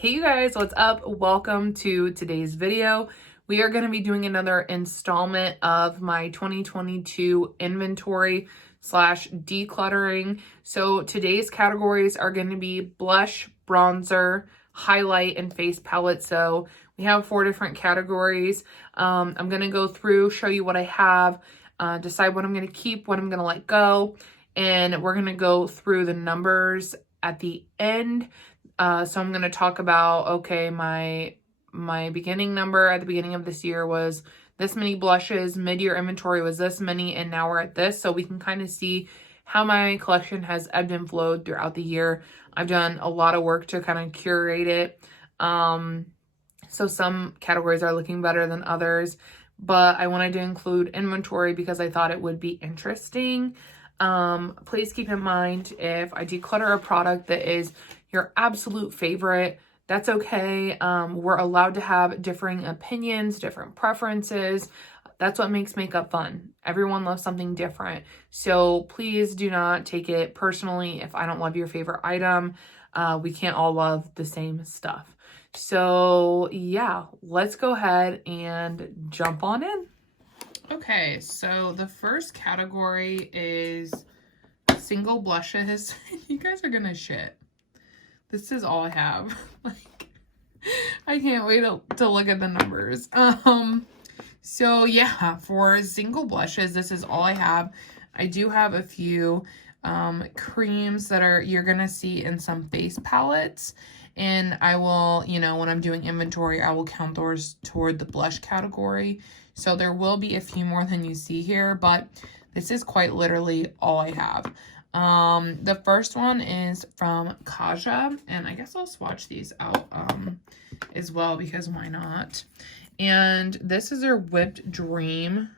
Hey you guys, what's up? Welcome to today's video. We are going to be doing another installment of my 2022 inventory / decluttering. So today's categories are going to be blush, bronzer, highlight, and face palette. So we have 4 different categories. I'm going to go through, show you what I have, decide what I'm going to keep, what I'm going to let go, and we're going to go through the numbers at the end. So I'm going to talk about, okay, my beginning number at the beginning of this year was this many blushes, mid-year inventory was this many, and now we're at this. So we can kind of see how my collection has ebbed and flowed throughout the year. I've done a lot of work to kind of curate it. So some categories are looking better than others, but I wanted to include inventory because I thought it would be interesting. Please keep in mind, if I declutter a product that is your absolute favorite, that's okay. We're allowed to have differing opinions, different preferences. That's what makes makeup fun. Everyone loves something different. So please do not take it personally if I don't love your favorite item. We can't all love the same stuff. So yeah, let's go ahead and jump on in. Okay, so the first category is single blushes. You guys are gonna shit. This is all I have. Like, I can't wait to look at the numbers. So yeah, for single blushes, this is all I have. I do have a few creams that you're gonna see in some face palettes, and I will, when I'm doing inventory, I will count those toward the blush category. So there will be a few more than you see here, but this is quite literally all I have. The first one is from Kaja, and I guess I'll swatch these out as well, because why not? And this is their Whipped Dream,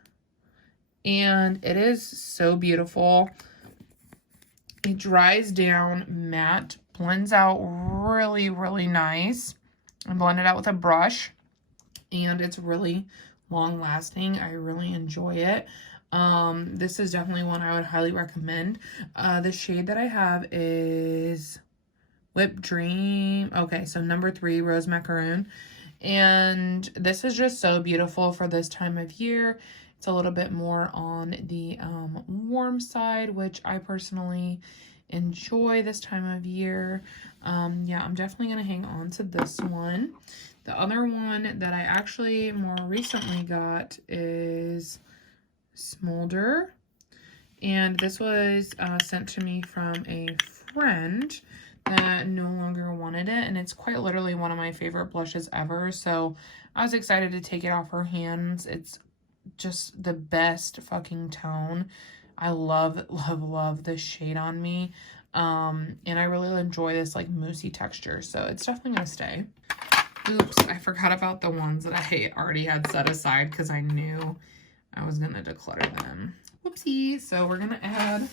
and it is so beautiful. It dries down matte, blends out really, really nice. I blend it out with a brush, and it's really long lasting. I really enjoy it. This is definitely one I would highly recommend. The shade that I have is Whipped Dream. Okay, so number 3, Rose Macaroon. And this is just so beautiful for this time of year. It's a little bit more on the warm side, which I personally enjoy this time of year. Yeah, I'm definitely going to hang on to this one. The other one that I actually more recently got is Smolder, and this was sent to me from a friend that no longer wanted it, and it's quite literally one of my favorite blushes ever, so I was excited to take it off her hands. It's just the best fucking tone. I love, love, love this shade on me, and I really enjoy this like moussey texture, so it's definitely gonna stay. Oops, I forgot about the ones that I already had set aside because I knew I was gonna declutter them. Whoopsie. So we're gonna add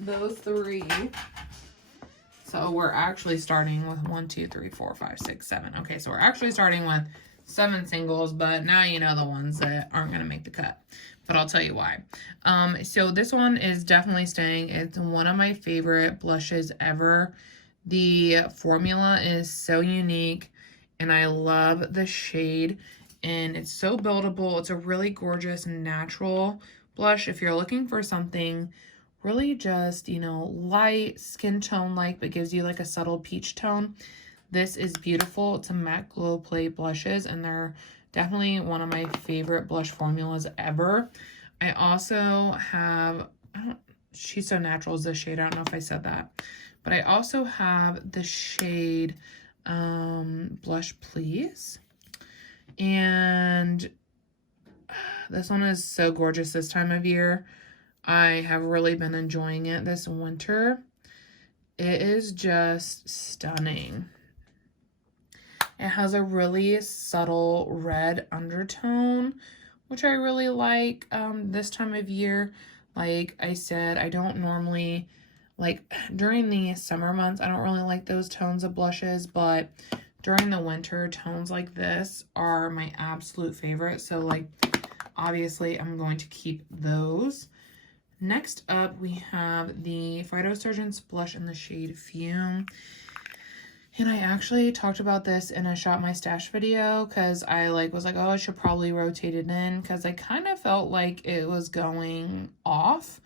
those 3. So we're actually starting with 1, 2, 3, 4, 5, 6, 7. Okay, so we're actually starting with 7 singles, but now you know the ones that aren't gonna make the cut. But I'll tell you why. So this one is definitely staying. It's one of my favorite blushes ever. The formula is so unique, and I love the shade, and it's so buildable. It's a really gorgeous natural blush. If you're looking for something really just, light skin tone like, but gives you like a subtle peach tone, this is beautiful. It's a matte glow play blushes, and they're definitely one of my favorite blush formulas ever. I also have, She's So Natural is the shade. I don't know if I said that, but I also have the shade Blush Please, and this one is so gorgeous this time of year. I have really been enjoying it this winter. It is just stunning. It has a really subtle red undertone, which I really like this time of year. Like I said, I don't normally, like during the summer months, I don't really like those tones of blushes, but during the winter, tones like this are my absolute favorite. So like, obviously I'm going to keep those. Next up, we have the Phytosurgence blush in the shade Fume. And I actually talked about this in a Shop My Stash video because I was like, oh, I should probably rotate it in because I kind of felt like it was going off.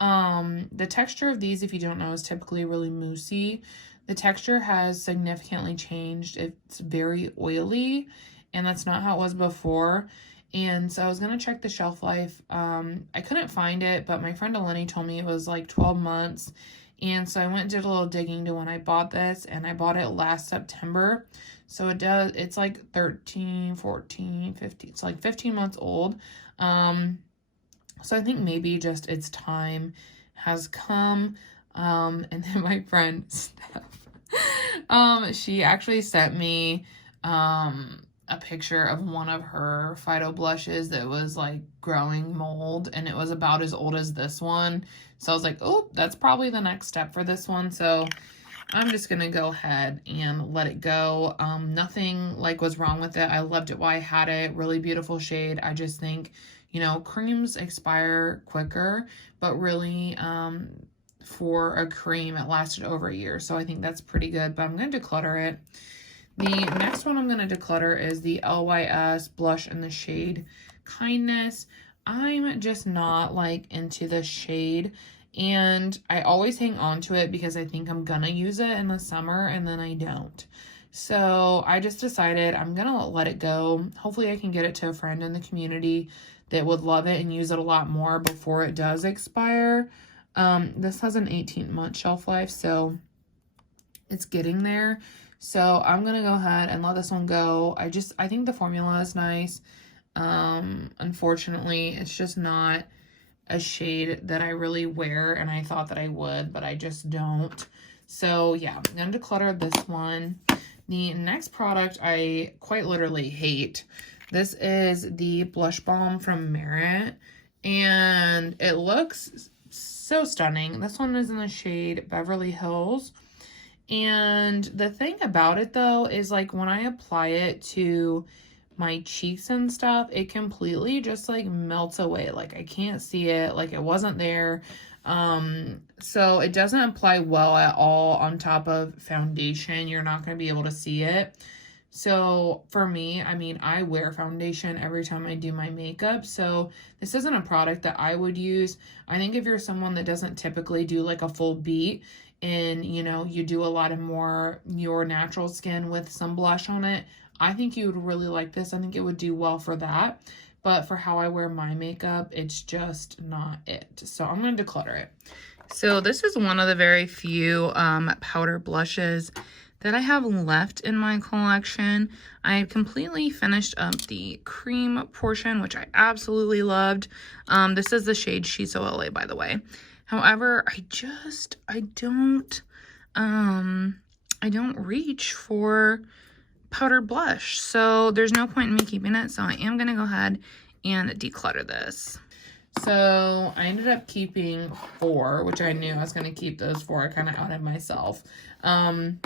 The texture of these, if you don't know, is typically really moussey. The texture has significantly changed. It's very oily, and that's not how it was before. And so I was going to check the shelf life. I couldn't find it, but my friend Eleni told me it was like 12 months. And so I went and did a little digging to when I bought this, and I bought it last September. So it's like 13, 14, 15, it's like 15 months old. So I think maybe just its time has come. And then my friend Steph, she actually sent me, a picture of one of her Fido blushes that was like growing mold, and it was about as old as this one. So I was like, oh, that's probably the next step for this one. So I'm just gonna go ahead and let it go. Nothing was wrong with it. I loved it while I had it. Really beautiful shade. I just think, you know, creams expire quicker, but really for a cream it lasted over a year. So I think that's pretty good, but I'm gonna declutter it. The next one I'm going to declutter is the LYS blush in the shade Kindness. I'm just not into the shade, and I always hang on to it because I think I'm going to use it in the summer, and then I don't. So I just decided I'm going to let it go. Hopefully I can get it to a friend in the community that would love it and use it a lot more before it does expire. This has an 18-month shelf life, so it's getting there. So I'm going to go ahead and let this one go. I think the formula is nice. Unfortunately, it's just not a shade that I really wear, and I thought that I would, but I just don't. So yeah, I'm going to declutter this one. The next product I quite literally hate. This is the blush balm from Merit, and it looks so stunning. This one is in the shade Beverly Hills. And the thing about it though is when I apply it to my cheeks and stuff, it completely just melts away. I can't see it, it wasn't there. So it doesn't apply well at all on top of foundation. You're not going to be able to see it. So for me, I mean, I wear foundation every time I do my makeup. So this isn't a product that I would use. I think if you're someone that doesn't typically do a full beat, and you know, you do a lot of more your natural skin with some blush on it, I think you would really like this. I think it would do well for that, but for how I wear my makeup, it's just not it. So I'm going to declutter it. So this is one of the very few powder blushes that I have left in my collection. I I finished up the cream portion, which I absolutely loved. This is the shade She's OLA, by the way. However, I don't reach for powder blush. So there's no point in me keeping it. So I am going to go ahead and declutter this. So I ended up keeping 4, which I knew I was going to keep those 4. I kind of outed myself. And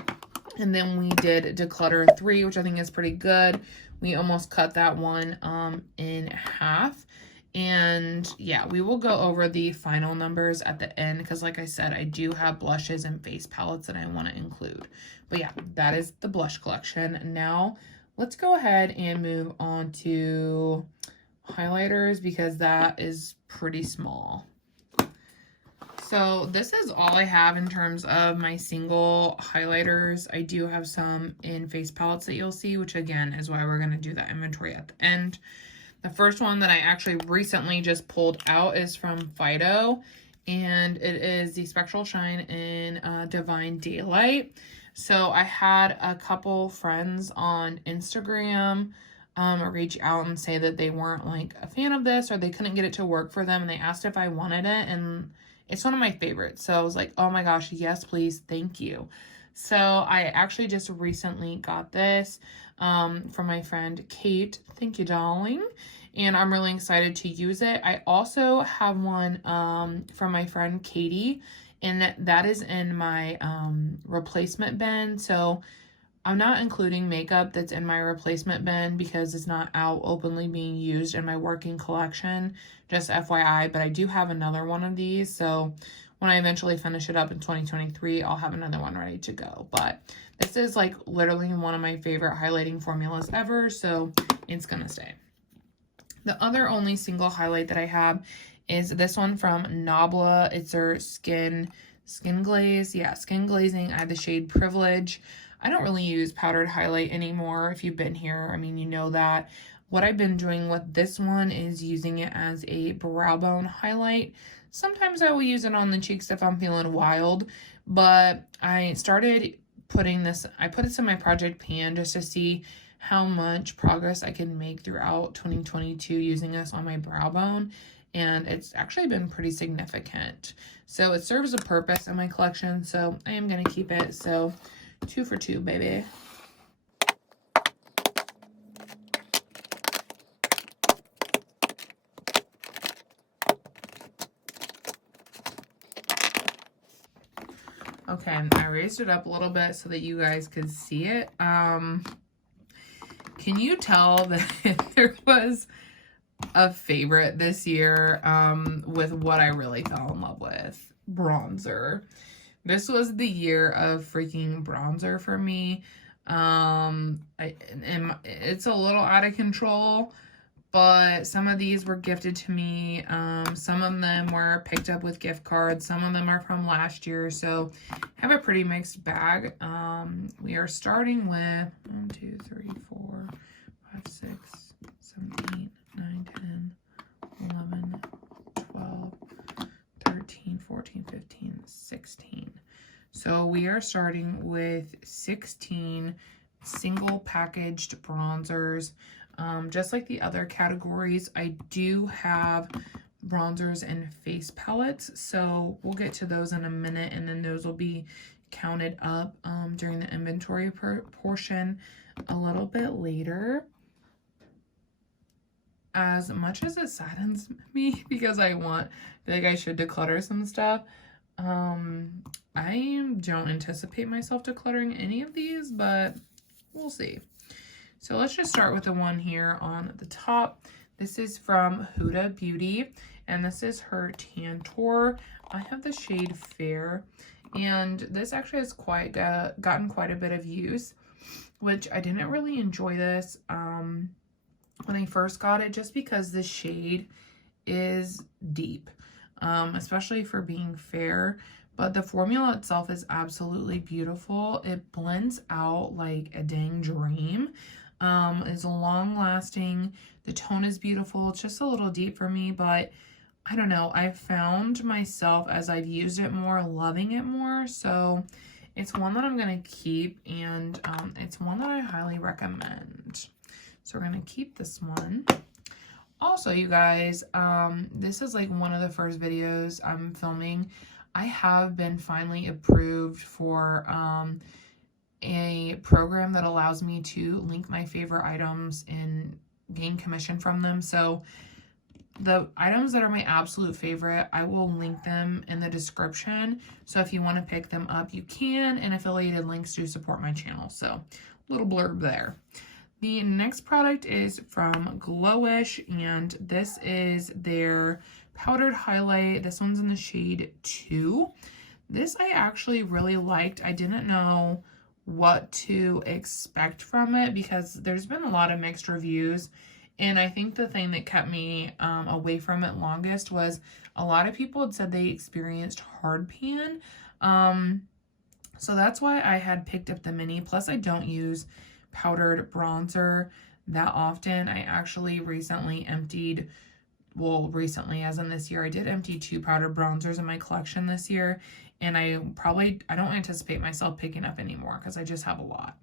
then we did declutter 3, which I think is pretty good. We almost cut that one in half. And yeah, we will go over the final numbers at the end because like I said, I do have blushes and face palettes that I want to include. But yeah, that is the blush collection. Now let's go ahead and move on to highlighters because that is pretty small. So this is all I have in terms of my single highlighters. I do have some in face palettes that you'll see, which again is why we're going to do that inventory at the end. The first one that I actually recently just pulled out is from Fido, and it is the Spectral Shine in Divine Daylight. So I had a couple friends on Instagram reach out and say that they weren't a fan of this, or they couldn't get it to work for them, and they asked if I wanted it, and it's one of my favorites. So I was like, oh my gosh, yes, please, thank you. So I actually just recently got this from my friend Kate. Thank you, darling. And I'm really excited to use it. I also have one from my friend Katie, and that is in my replacement bin. So I'm not including makeup that's in my replacement bin because it's not out openly being used in my working collection, just FYI, but I do have another one of these. So when I eventually finish it up in 2023, I'll have another one ready to go. But this is like literally one of my favorite highlighting formulas ever, so it's gonna stay. The other only single highlight that I have is this one from Nabla. It's their skin glaze. Yeah, skin glazing. I have the shade Privilege. I don't really use powdered highlight anymore. If you've been here, I mean, you know that. What I've been doing with this one is using it as a brow bone highlight. Sometimes I will use it on the cheeks if I'm feeling wild, but I started putting this, I put this in my project pan just to see how much progress I can make throughout 2022 using this on my brow bone, and it's actually been pretty significant. So it serves a purpose in my collection, so I am going to keep it. So 2 for 2, baby. Okay, I raised it up a little bit so that you guys could see it. Can you tell that there was a favorite this year with what I really fell in love with? Bronzer. This was the year of freaking bronzer for me. It's a little out of control, but some of these were gifted to me. Some of them were picked up with gift cards. Some of them are from last year, so I have a pretty mixed bag. We are starting with 1, 2, 3, 4, 5, 6, 7, 8, 9, 10, 11, 12, 13, 14, 15, 16. So we are starting with 16 single packaged bronzers. Just like the other categories, I do have bronzers and face palettes, so we'll get to those in a minute, and then those will be counted up during the inventory portion a little bit later. As much as it saddens me because I feel like I should declutter some stuff, I don't anticipate myself decluttering any of these, but we'll see. So let's just start with the one here on the top. This is from Huda Beauty, and this is her Tantor. I have the shade Fair, and this actually has gotten quite a bit of use, which I didn't really enjoy this when I first got it, just because the shade is deep, especially for being fair. But the formula itself is absolutely beautiful. It blends out like a dang dream. It's long lasting. The tone is beautiful. It's just a little deep for me, but I don't know. I've found myself, as I've used it more, loving it more. So it's one that I'm going to keep, and it's one that I highly recommend. So we're going to keep this one. Also, you guys, this is like one of the first videos I'm filming. I have been finally approved for a program that allows me to link my favorite items and gain commission from them. So the items that are my absolute favorite, I will link them in the description. So if you want to pick them up, you can, and affiliated links do support my channel. So little blurb there. The next product is from Glowish, and this is their powdered highlight. This one's in the shade 2. This I actually really liked. I didn't know what to expect from it because there's been a lot of mixed reviews, and I think the thing that kept me away from it longest was a lot of people had said they experienced hard pan, so that's why I had picked up the mini. Plus I don't use powdered bronzer that often. I actually recently emptied, well, recently as in this year, I did empty 2 powdered bronzers in my collection this year, and I don't anticipate myself picking up anymore because I just have a lot.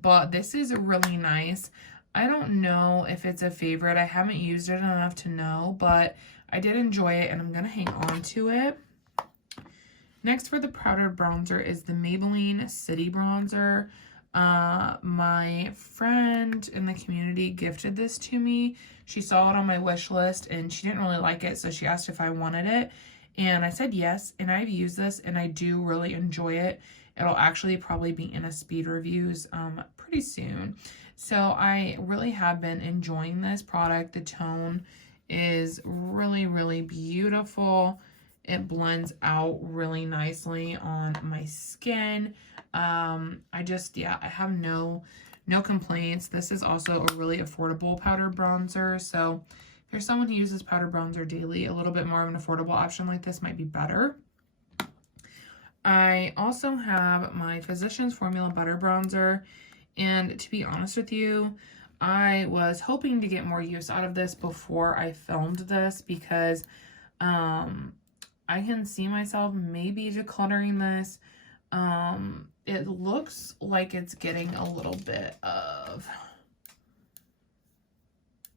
But this is really nice. I don't know if it's a favorite. I haven't used it enough to know, but I did enjoy it, and I'm going to hang on to it. Next for the powdered bronzer is the Maybelline Cirty Bronzer. My friend in the community gifted this to me. She saw it on my wish list and she didn't really like it, so she asked if I wanted it, and I said yes, and I've used this and I do really enjoy it. It'll actually probably be in a speed reviews pretty soon. So I really have been enjoying this product. The tone is really, really beautiful. It blends out really nicely on my skin. Yeah, I have no complaints. This is also a really affordable powder bronzer. So if you're someone who uses powder bronzer daily, a little bit more of an affordable option like this might be better. I also have my Physicians Formula Butter Bronzer. And to be honest with you, I was hoping to get more use out of this before I filmed this because I can see myself maybe decluttering this. It looks like it's getting a little bit of,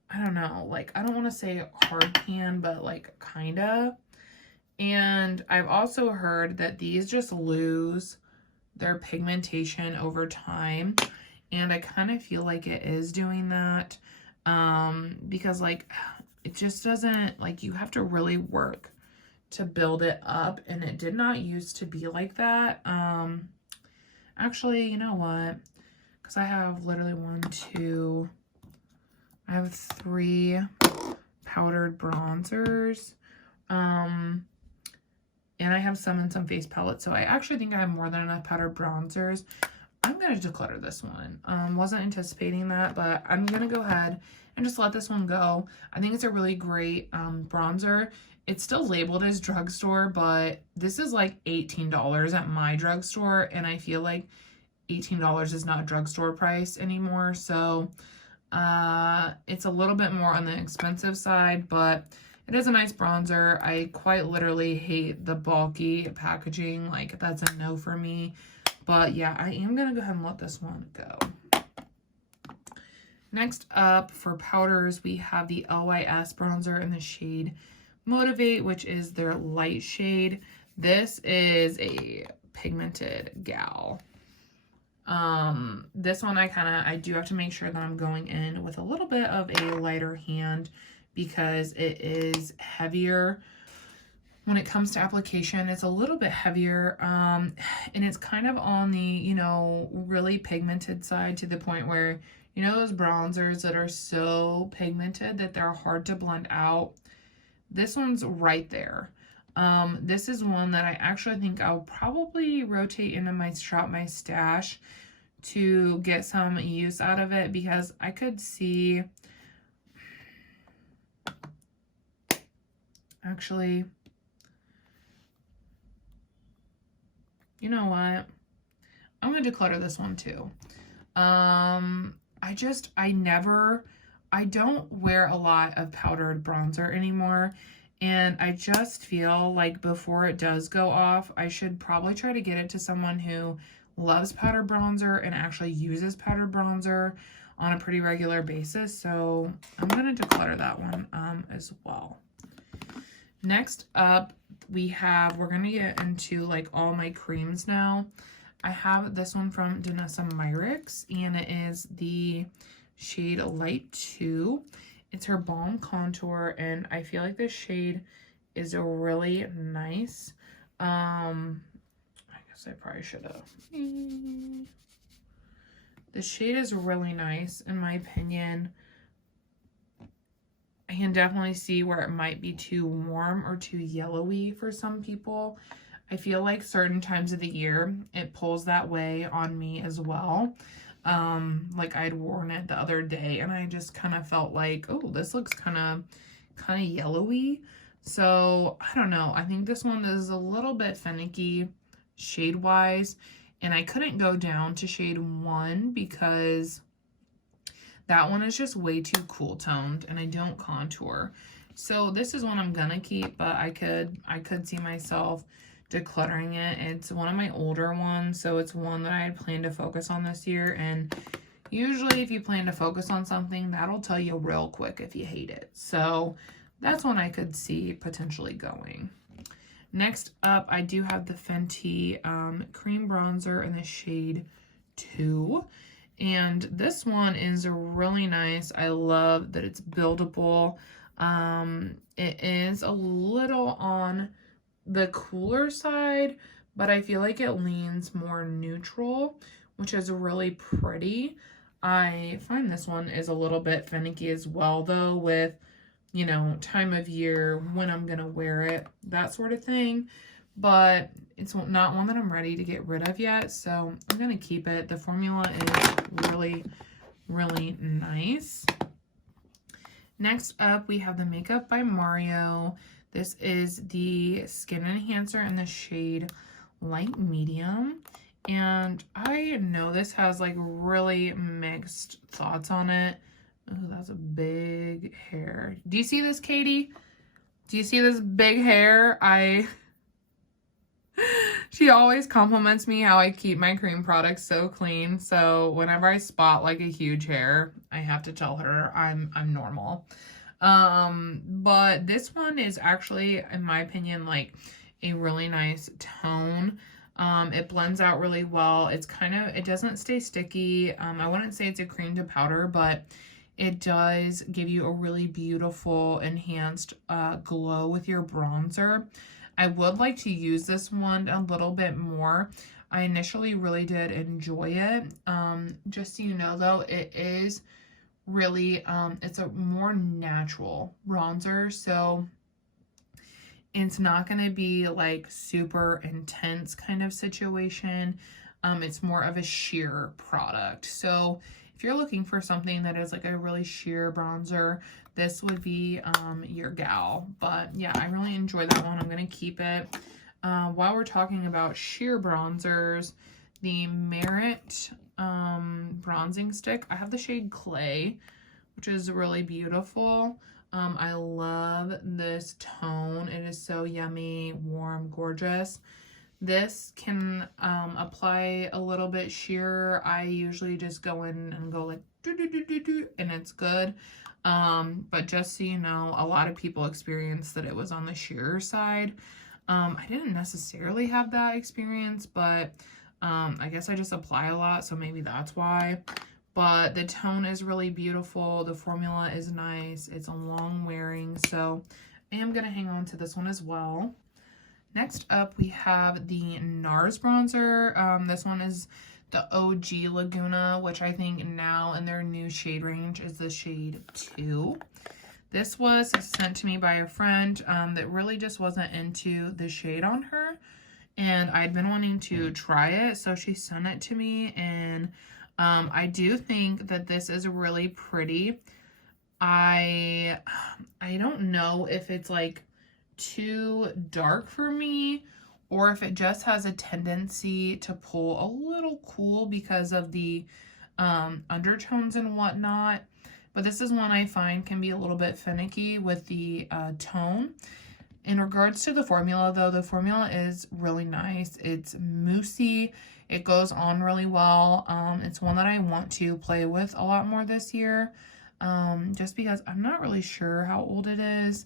I don't know, like, I don't want to say hard pan, but like kinda. And I've also heard that these just lose their pigmentation over time. And I kind of feel like it is doing that because like it just doesn't, like, you have to really work to build it up, and it did not used to be like that. Actually, you know what? Because I have literally I have 3 powdered bronzers. And I have some in some face palettes, so I actually think I have more than enough powdered bronzers. I'm going to declutter this one. Wasn't anticipating that, but I'm going to go ahead and just let this one go. I think it's a really great bronzer. It's still labeled as drugstore, but this is like $18 at my drugstore, and I feel like $18 is not drugstore price anymore. So it's a little bit more on the expensive side, but it is a nice bronzer. I quite literally hate the bulky packaging. Like, that's a no for me. But yeah, I am going to go ahead and let this one go. Next up for powders, we have the LYS bronzer in the shade Motivate, which is their light shade. This is a pigmented gal. This one I do have to make sure that I'm going in with a little bit of a lighter hand because it is heavier. When it comes to application, it's a little bit heavier, and it's kind of on the, you know, really pigmented side, to the point where, you know, those bronzers that are so pigmented that they're hard to blend out. This one's right there. This is one that I actually think I'll probably rotate into my Shop My Stash to get some use out of it, because I could see, actually, you know what? I'm going to declutter this one too. I don't wear a lot of powdered bronzer anymore. And I just feel like before it does go off, I should probably try to get it to someone who loves powdered bronzer and actually uses powdered bronzer on a pretty regular basis. So I'm going to declutter that one as well. Next up, we're going to get into like all my creams now. I have this one from Danessa Myricks, and it is the shade Light 2. It's her Balm Contour, and I feel like this shade is really nice. I guess I probably should have. The shade is really nice, in my opinion. I can definitely see where it might be too warm or too yellowy for some people. I feel like certain times of the year, it pulls that way on me as well. Like I'd worn it the other day and I just kind of felt like, oh, this looks kind of yellowy. So I don't know. I think this one is a little bit finicky shade wise, and I couldn't go down to shade 1 because that one is just way too cool toned and I don't contour. So this is one I'm gonna keep, but I could see myself decluttering it. It's one of my older ones, so it's one that I had planned to focus on this year. And usually if you plan to focus on something, that'll tell you real quick if you hate it. So that's one I could see potentially going. Next up, I do have the Fenty cream bronzer in the shade 2. And this one is really nice. I love that it's buildable. It is a little on the cooler side, but I feel like it leans more neutral, which is really pretty. I find this one is a little bit finicky as well, though, with you know, time of year, when I'm gonna wear it, that sort of thing. But it's not one that I'm ready to get rid of yet, so I'm gonna keep it. The formula is really, really nice. Next up, we have the Makeup by Mario. This is the Skin Enhancer in the shade Light Medium. And I know this has like really mixed thoughts on it. Oh, that's a big hair. Do you see this, Katie? Do you see this big hair? She always compliments me how I keep my cream products so clean. So whenever I spot like a huge hair, I have to tell her I'm normal. But this one is actually, in my opinion, like a really nice tone. It blends out really well. It's kind of, it doesn't stay sticky. I wouldn't say it's a cream to powder, but it does give you a really beautiful enhanced glow with your bronzer. I would like to use this one a little bit more. I initially really did enjoy it. Just so you know though, it is really, it's a more natural bronzer. So it's not going to be like super intense kind of situation. It's more of a sheer product. So if you're looking for something that is like a really sheer bronzer, this would be your gal. But yeah, I really enjoy that one. I'm going to keep it. While we're talking about sheer bronzers, the Merit bronzing stick, I have the shade Clay, which is really beautiful. I love this tone. It is so yummy, warm, gorgeous. This can apply a little bit sheer. I usually just go in and go like do do do do do, and it's good. But just so you know, a lot of people experienced that it was on the sheer side. I didn't necessarily have that experience, but I guess I just apply a lot, so maybe that's why. But the tone is really beautiful. The formula is nice. It's a long wearing, so I am going to hang on to this one as well. Next up, we have the NARS bronzer. This one is the OG Laguna, which I think now in their new shade range is the shade 2. This was sent to me by a friend that really just wasn't into the shade on her. And I'd been wanting to try it, so she sent it to me. And I do think that this is really pretty. I don't know if it's like too dark for me or if it just has a tendency to pull a little cool because of the undertones and whatnot. But this is one I find can be a little bit finicky with the tone. In regards to the formula though, the formula is really nice. It's moussey. It goes on really well. It's one that I want to play with a lot more this year. Just because I'm not really sure how old it is,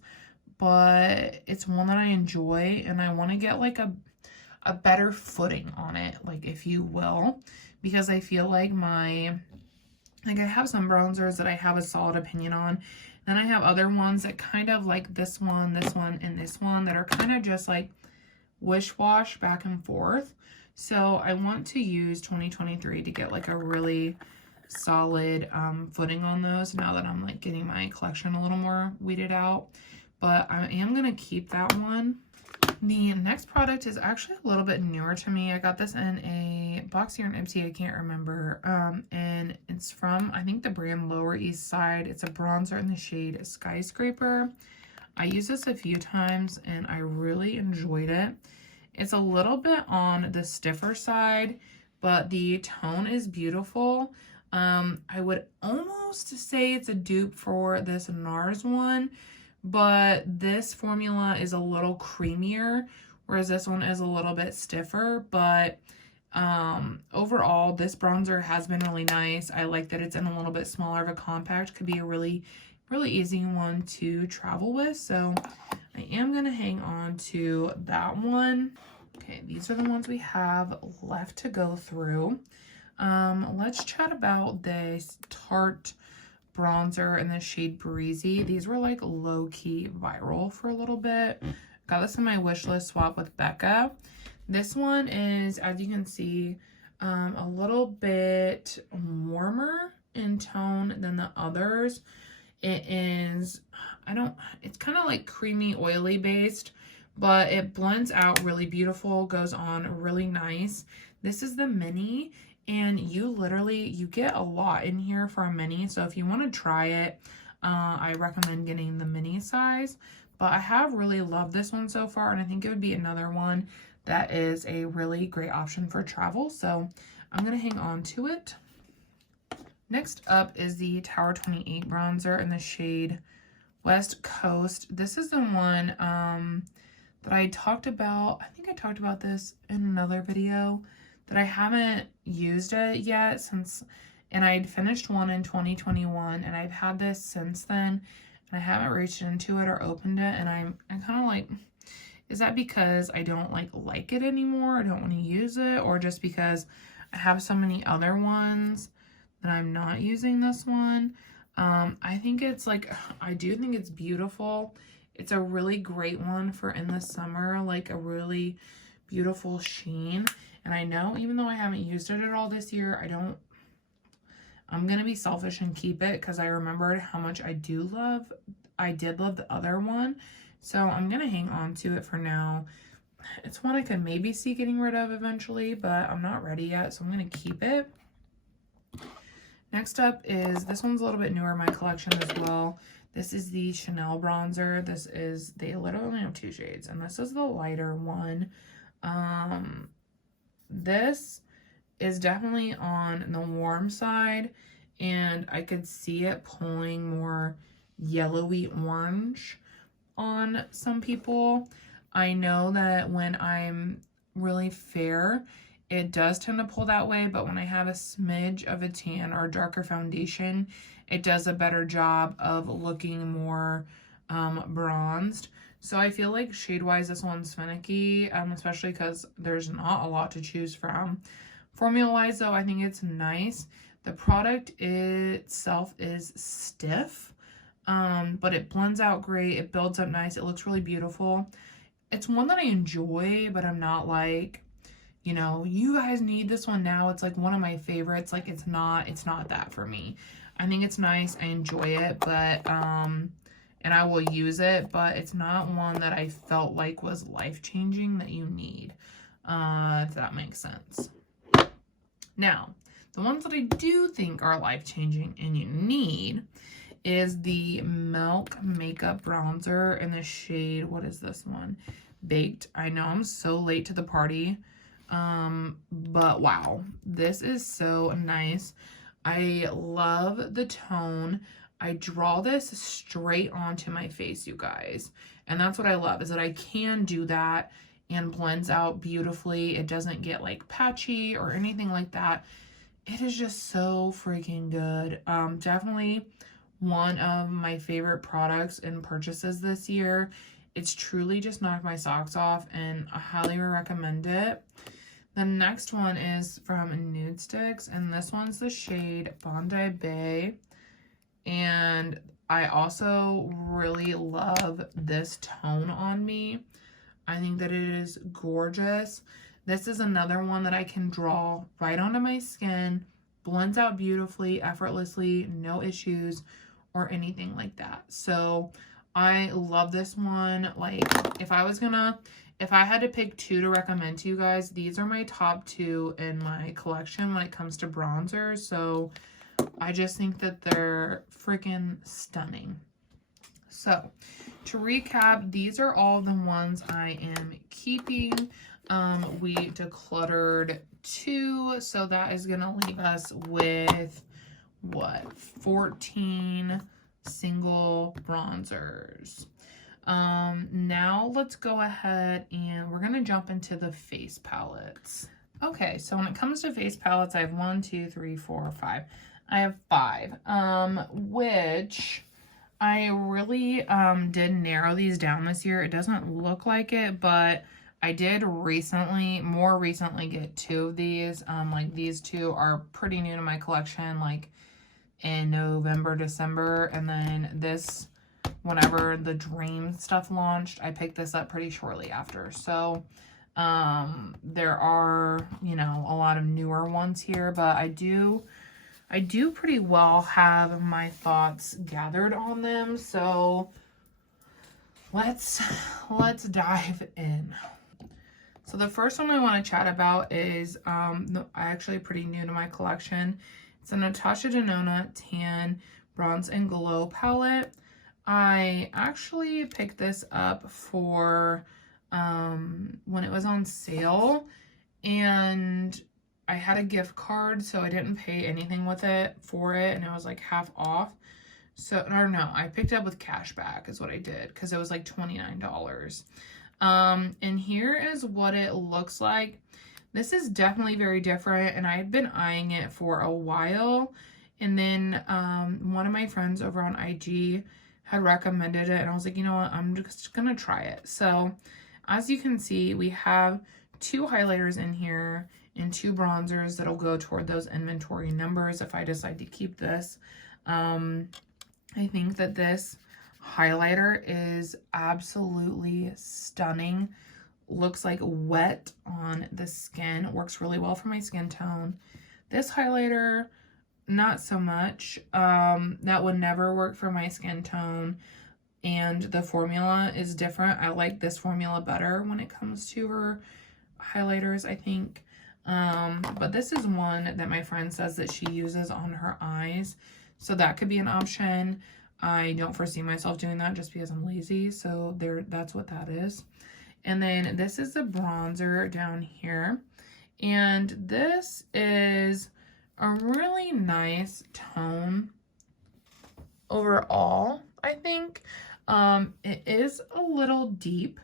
but it's one that I enjoy and I want to get like a better footing on it, like if you will, because I feel like I have some bronzers that I have a solid opinion on. Then I have other ones that kind of like this one, and this one that are kind of just like wish-wash back and forth. So I want to use 2023 to get like a really solid footing on those now that I'm like getting my collection a little more weeded out. But I am going to keep that one. The next product is actually a little bit newer to me. I got this in a box here in Ipsy, I can't remember. And it's from, I think, the brand Lower East Side. It's a bronzer in the shade Skyscraper. I used this a few times and I really enjoyed it. It's a little bit on the stiffer side, but the tone is beautiful. I would almost say it's a dupe for this NARS one, but this formula is a little creamier, whereas this one is a little bit stiffer. But overall, this bronzer has been really nice. I like that it's in a little bit smaller of a compact. Could be a really easy one to travel with. So I am going to hang on to that one. Okay, these are the ones we have left to go through. Let's chat about this Tarte bronzer in the shade Breezy. These were like low-key viral for a little bit. Got this in my wish list swap with Becca. This one is, as you can see, a little bit warmer in tone than the others. It is, it's kind of like creamy, oily based, but it blends out really beautiful, goes on really nice. This is the mini, and you get a lot in here for a mini. So if you want to try it, I recommend getting the mini size. But I have really loved this one so far, and I think it would be another one that is a really great option for travel. So I'm going to hang on to it. Next up is the Tower 28 bronzer in the shade West Coast. This is the one that I talked about. I think I talked about this in another video, that I haven't used it yet since, and I'd finished one in 2021, and I've had this since then, and I haven't reached into it or opened it, and I'm kind of like, is that because I don't like it anymore? I don't want to use it, or just because I have so many other ones that I'm not using this one? I think it's I do think it's beautiful. It's a really great one for in the summer, like a really beautiful sheen. And I know even though I haven't used it at all this year, I'm going to be selfish and keep it because I remembered how much I did love the other one. So I'm going to hang on to it for now. It's one I could maybe see getting rid of eventually, but I'm not ready yet, so I'm going to keep it. Next up is, this one's a little bit newer in my collection as well. This is the Chanel bronzer. They literally only have 2 shades, and this is the lighter one. This is definitely on the warm side, and I could see it pulling more yellowy orange on some people. I know that when I'm really fair, it does tend to pull that way, but when I have a smidge of a tan or a darker foundation, it does a better job of looking more bronzed. So I feel like shade-wise, this one's finicky, especially because there's not a lot to choose from. Formula-wise, though, I think it's nice. The product itself is stiff, but it blends out great. It builds up nice. It looks really beautiful. It's one that I enjoy, but I'm not like, you know, you guys need this one now. It's like one of my favorites. Like it's not that for me. I think it's nice. I enjoy it, but, and I will use it, but it's not one that I felt like was life-changing that you need, if that makes sense. Now, the ones that I do think are life-changing and you need is the Milk Makeup Bronzer in the shade, what is this one? Baked. I know I'm so late to the party, but wow, this is so nice. I love the tone. I draw this straight onto my face, you guys, and that's what I love, is that I can do that and blends out beautifully. It doesn't get like patchy or anything like that. It is just so freaking good. Definitely one of my favorite products and purchases this year. It's truly just knocked my socks off, and I highly recommend it. The next one is from Nude Sticks, and this one's the shade Bondi Bay. And I also really love this tone on me. I think that it is gorgeous. This is another one that I can draw right onto my skin, blends out beautifully, effortlessly, no issues or anything like that. So I love this one. Like if I had to pick 2 to recommend to you guys, these are my top 2 in my collection when it comes to bronzers. So I just think that they're freaking stunning. So to recap, these are all the ones I am keeping. We decluttered 2, so that is going to leave us with what, 14 single bronzers. Now let's go ahead and we're going to jump into the face palettes. Okay, so when it comes to face palettes, I have 1, 2, 3, 4, 5. I have 5, which I really did narrow these down this year. It doesn't look like it, but I did more recently get 2 of these. Like these 2 are pretty new to my collection, like in November, December, and then this, whenever the Dream stuff launched, I picked this up pretty shortly after. So there are, you know, a lot of newer ones here, but I do I do pretty well have my thoughts gathered on them, so let's dive in. So the first one I want to chat about is actually pretty new to my collection. It's a Natasha Denona Tan Bronze and Glow palette. I actually picked this up for when it was on sale, and I had a gift card, so I didn't pay anything with it for it, and it was like half off. So, or no, I picked it up with cash back is what I did, because it was like $29. And here is what it looks like. This is definitely very different, and I had been eyeing it for a while, and then one of my friends over on IG had recommended it, and I was like, you know what, I'm just gonna try it. So as you can see, we have 2 highlighters in here and 2 bronzers that'll go toward those inventory numbers if I decide to keep this. I think that this highlighter is absolutely stunning. Looks like wet on the skin. Works really well for my skin tone. This highlighter, not so much. That would never work for my skin tone. And the formula is different. I like this formula better when it comes to her highlighters, I think. But this is one that my friend says that she uses on her eyes. So that could be an option. I don't foresee myself doing that just because I'm lazy. So that's what that is. And then this is the bronzer down here. And this is a really nice tone overall, I think. It is a little deep,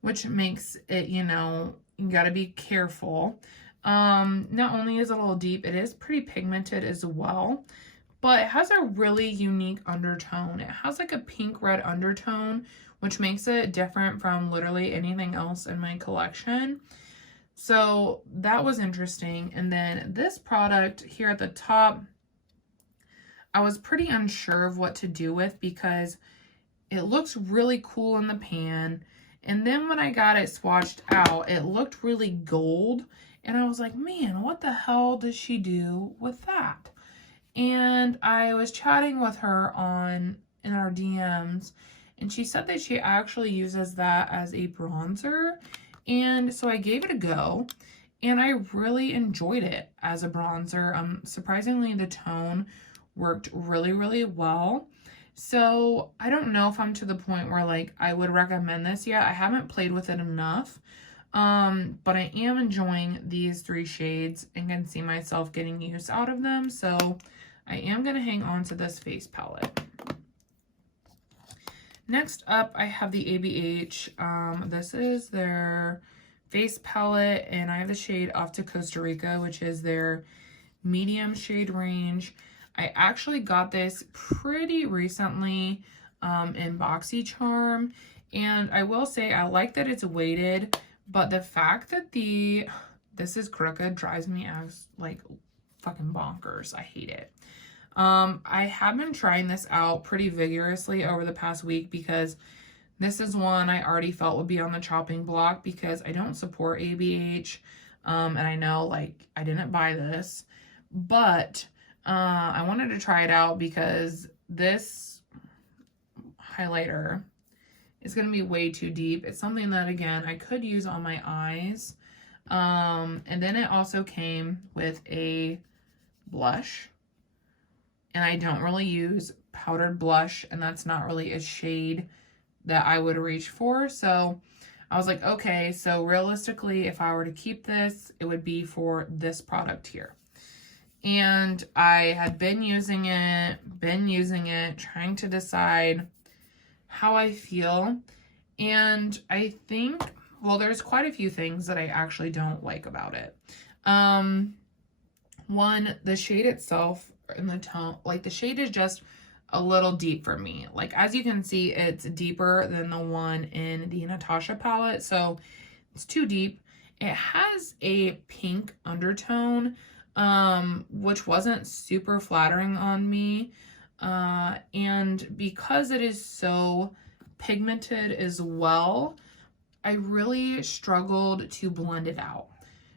which makes it, you know, you gotta be careful. Not only is it a little deep, it is pretty pigmented as well, but it has a really unique undertone. It has like a pink red undertone, which makes it different from literally anything else in my collection. So that was interesting. And then this product here at the top, I was pretty unsure of what to do with because it looks really cool in the pan. And then when I got it swatched out, it looked really gold. And I was like, man, what the hell does she do with that? And I was chatting with her in our DMs, and she said that she actually uses that as a bronzer. And so I gave it a go, and I really enjoyed it as a bronzer. Surprisingly, the tone worked really, really well. So I don't know if I'm to the point where like I would recommend this yet. I haven't played with it enough. But I am enjoying these 3 shades and can see myself getting use out of them. So I am going to hang on to this face palette. Next up, I have the ABH. This is their face palette, and I have the shade Off to Costa Rica, which is their medium shade range. I actually got this pretty recently in BoxyCharm, and I will say I like that it's weighted, but the fact that this is crooked drives me as like fucking bonkers. I hate it. I have been trying this out pretty vigorously over the past week because this is one I already felt would be on the chopping block because I don't support ABH. And I know like I didn't buy this, but I wanted to try it out because this highlighter is going to be way too deep. It's something that, again, I could use on my eyes. And then it also came with a blush. And I don't really use powdered blush, and that's not really a shade that I would reach for. So I was like, okay, so realistically, if I were to keep this, it would be for this product here. And I had been using it, trying to decide how I feel. And I think, well, there's quite a few things that I actually don't like about it. One, the shade itself and the tone, like the shade is just a little deep for me. Like, as you can see, it's deeper than the one in the Natasha palette. So it's too deep. It has a pink undertone, which wasn't super flattering on me. And because it is so pigmented as well, I really struggled to blend it out.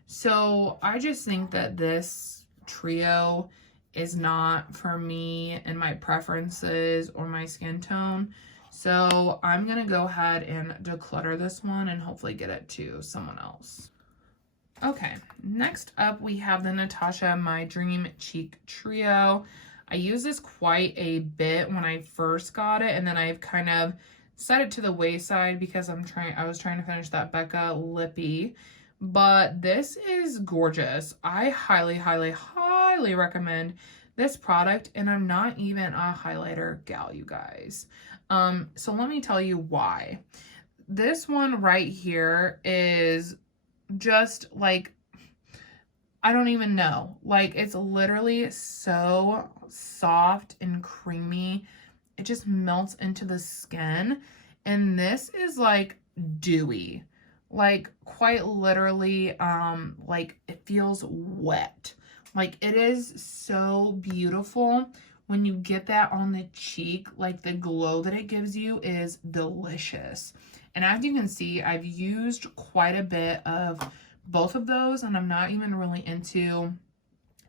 So I just think that this trio is not for me and my preferences or my skin tone. So I'm going to go ahead and declutter this one and hopefully get it to someone else. Okay, next up we have the Natasha My Dream Cheek Trio. I used this quite a bit when I first got it, and then I've kind of set it to the wayside because I was trying to finish that Becca Lippy. But this is gorgeous. I highly, highly, highly recommend this product, and I'm not even a highlighter gal, you guys. So let me tell you why. This one right here is just like, I don't even know. Like, it's literally so soft and creamy. It just melts into the skin. And this is like dewy. Like, quite literally, like, it feels wet. Like, it is so beautiful when you get that on the cheek. Like, the glow that it gives you is delicious. And as you can see, I've used quite a bit of both of those, and I'm not even really into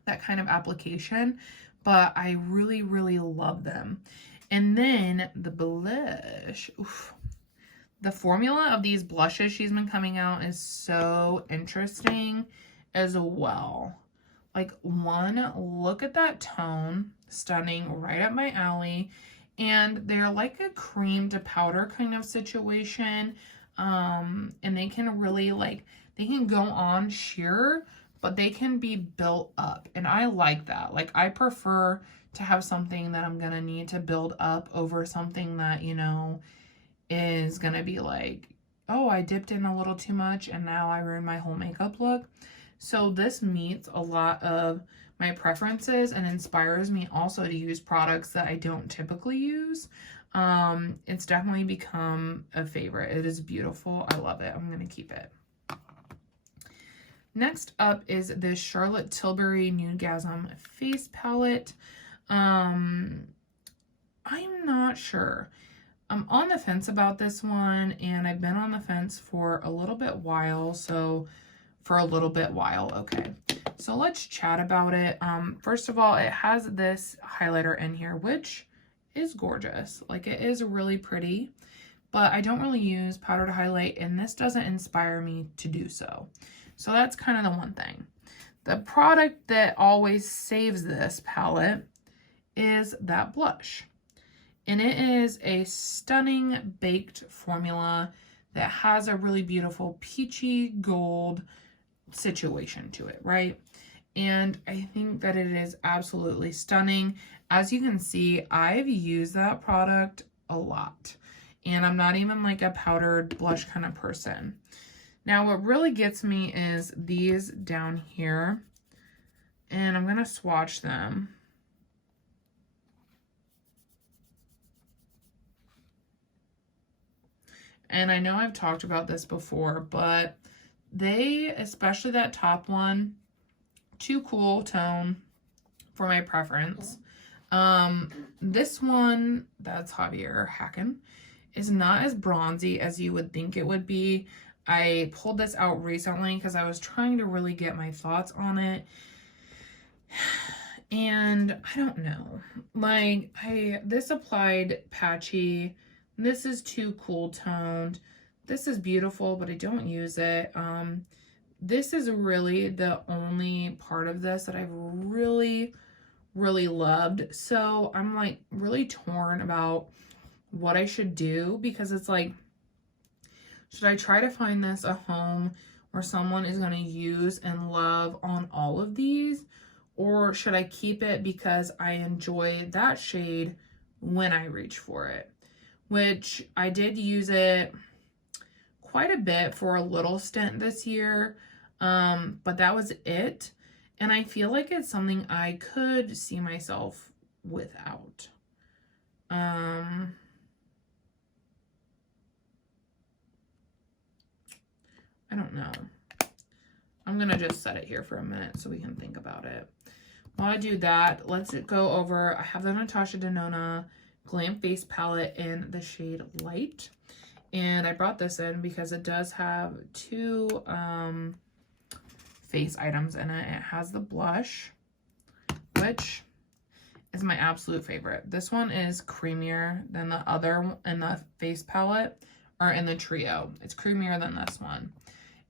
that kind of application, but I really, really love them. And then the blush. Oof. The formula of these blushes she's been coming out is so interesting as well. Like, one, look at that tone. Stunning, right up my alley. And they're like a cream to powder kind of situation. And they can really, like, they can go on sheer, but they can be built up. And I like that. Like, I prefer to have something that I'm going to need to build up over something that, you know, is going to be like, oh, I dipped in a little too much and now I ruined my whole makeup look. So this meets a lot of my preferences and inspires me also to use products that I don't typically use. It's definitely become a favorite. It is beautiful. I love it. I'm going to keep it. Next up is this Charlotte Tilbury Nudegasm face palette. I'm not sure. I'm on the fence about this one, and I've been on the fence for a little bit while. Okay. So let's chat about it. First of all, it has this highlighter in here, which is gorgeous. Like, it is really pretty, but I don't really use powder to highlight, and this doesn't inspire me to do so. So that's kind of the one thing. The product that always saves this palette is that blush. And it is a stunning baked formula that has a really beautiful peachy gold situation to it, right? And I think that it is absolutely stunning. As you can see, I've used that product a lot. And I'm not even like a powdered blush kind of person. Now, what really gets me is these down here. And I'm going to swatch them. And I know I've talked about this before, but they, especially that top one, too cool tone for my preference. This one, that's Javier Hacken, is not as bronzy as you would think it would be. I pulled this out recently because I was trying to really get my thoughts on it. And I don't know. Like, this applied patchy. This is too cool toned. This is beautiful, but I don't use it. This is really the only part of this that I've really, really loved. So I'm like really torn about what I should do, because it's like, should I try to find this a home where someone is going to use and love on all of these? Or should I keep it because I enjoy that shade when I reach for it? Which I did use it quite a bit for a little stint this year, but that was it. And I feel like it's something I could see myself without. I don't know. I'm going to just set it here for a minute so we can think about it. While I do that, let's go over, I have the Natasha Denona Glam Face Palette in the shade Light. And I brought this in because it does have two face items in it. It has the blush, which is my absolute favorite. This one is creamier than the other in the face palette, or in the trio. It's creamier than this one.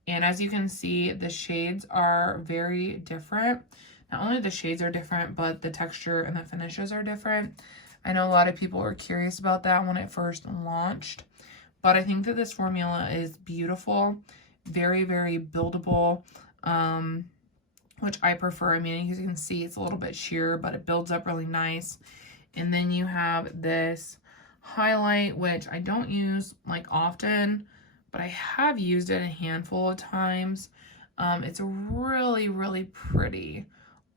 And as you can see, the shades are very different. Not only the shades are different, but the texture and the finishes are different. I know a lot of people were curious about that when it first launched, but I think that this formula is beautiful, very, very buildable, which I prefer. I mean, as you can see, it's a little bit sheer, but it builds up really nice. And then you have this highlight, which I don't use like often, but I have used it a handful of times. It's really, really pretty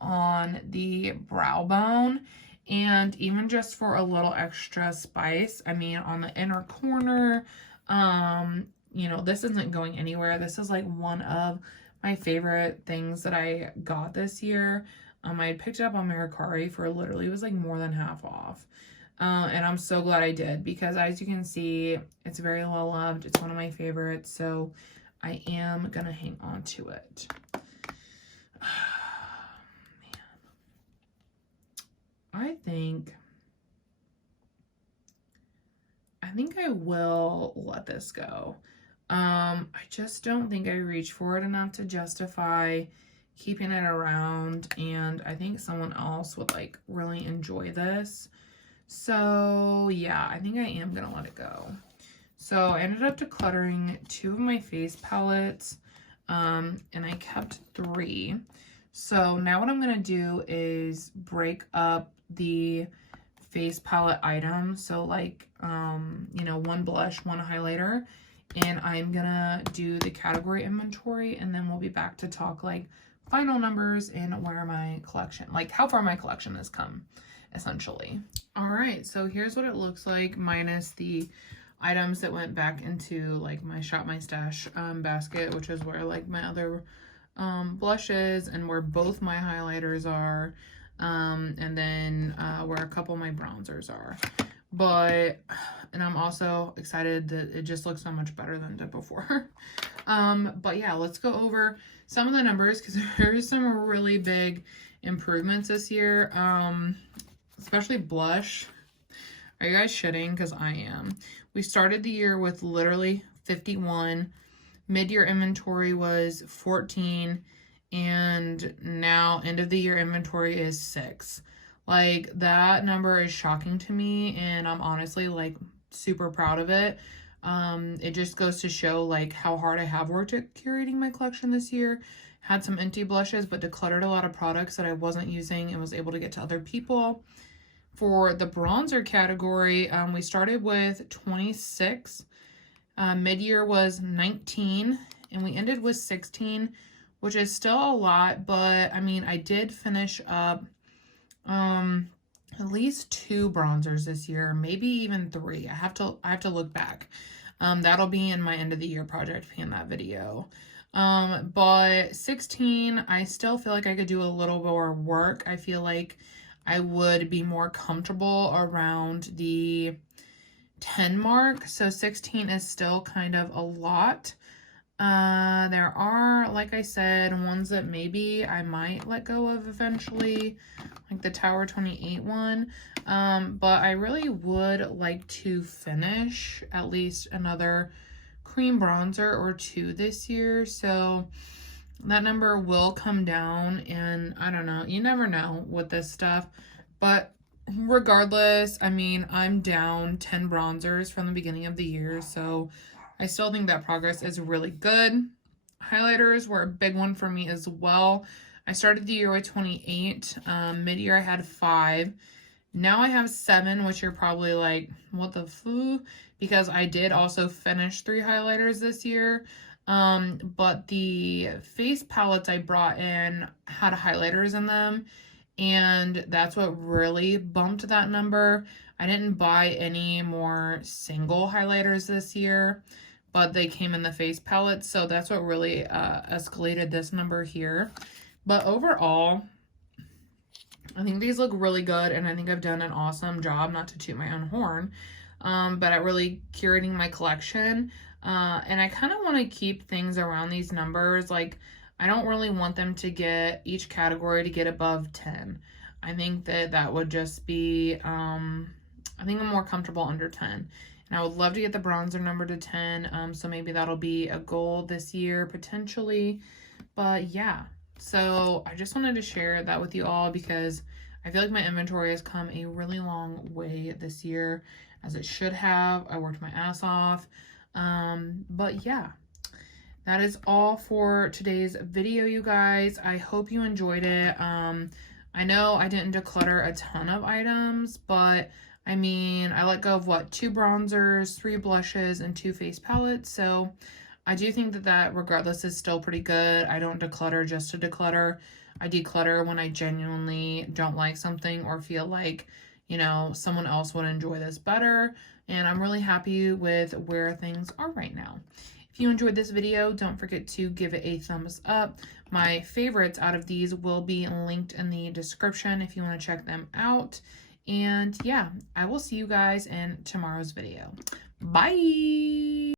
on the brow bone, and even just for a little extra spice. I mean, on the inner corner, you know, this isn't going anywhere. This is like one of my favorite things that I got this year. I had picked it up on Mercari for literally, it was like more than half off. And I'm so glad I did, because as you can see, it's very well loved. It's one of my favorites, so I am gonna hang on to it. I think I will let this go. I just don't think I reached for it enough to justify keeping it around, and I think someone else would like really enjoy this. So yeah, I think I am gonna let it go. So I ended up decluttering 2 of my face palettes, and I kept 3. So now what I'm gonna do is break up the face palette items. So like, you know, 1 blush, 1 highlighter, and I'm gonna do the category inventory, and then we'll be back to talk like final numbers and where my collection, like how far my collection has come, essentially. All right, so here's what it looks like minus the items that went back into like my Shop My Stash basket, which is where like my other blushes and where both my highlighters are, and then where a couple of my bronzers are. But, and I'm also excited that it just looks so much better than it did before. But yeah, let's go over some of the numbers, because there's some really big improvements this year, especially blush. Are you guys shitting? Because I am. We started the year with literally 51. Mid-year inventory was 14. And now end of the year inventory is 6. Like, that number is shocking to me, and I'm honestly like super proud of it. It just goes to show like how hard I have worked at curating my collection this year. Had some empty blushes, but decluttered a lot of products that I wasn't using and was able to get to other people. For the bronzer category, we started with 26. Mid-year was 19, and we ended with 16, which is still a lot, but I mean, I did finish up at least 2 bronzers this year, maybe even 3. I have to look back. That'll be in my end of the year project in that video. But 16, I still feel like I could do a little more work. I feel like I would be more comfortable around the 10 mark. So 16 is still kind of a lot. There are, like I said, ones that maybe I might let go of eventually, like the Tower 28 one. But I really would like to finish at least another cream bronzer or 2 this year. So that number will come down, and I don't know, you never know with this stuff. But regardless, I mean, I'm down 10 bronzers from the beginning of the year, so I still think that progress is really good. Highlighters were a big one for me as well. I started the year with 28. Mid-year I had 5. Now I have 7, which you're probably like, what the foo? Because I did also finish 3 highlighters this year. But the face palettes I brought in had highlighters in them, and that's what really bumped that number. I didn't buy any more single highlighters this year, but they came in the face palettes, so that's what really escalated this number here. But overall, I think these look really good, and I think I've done an awesome job, not to toot my own horn, but at really curating my collection. And I kind of want to keep things around these numbers. Like, I don't really want them to get, each category to get above 10. I think that that would just be, I think I'm more comfortable under 10. And I would love to get the bronzer number to 10. So maybe that'll be a goal this year potentially. But yeah, so I just wanted to share that with you all because I feel like my inventory has come a really long way this year, as it should have. I worked my ass off. But yeah, that is all for today's video, you guys. I hope you enjoyed it. I know I didn't declutter a ton of items, but I mean, I let go of what, 2 bronzers, 3 blushes, and 2 face palettes. So I do think that that regardless is still pretty good. I don't declutter just to declutter. I declutter when I genuinely don't like something or feel like, you know, someone else would enjoy this better. And I'm really happy with where things are right now. If you enjoyed this video, don't forget to give it a thumbs up. My favorites out of these will be linked in the description if you want to check them out. And yeah, I will see you guys in tomorrow's video. Bye!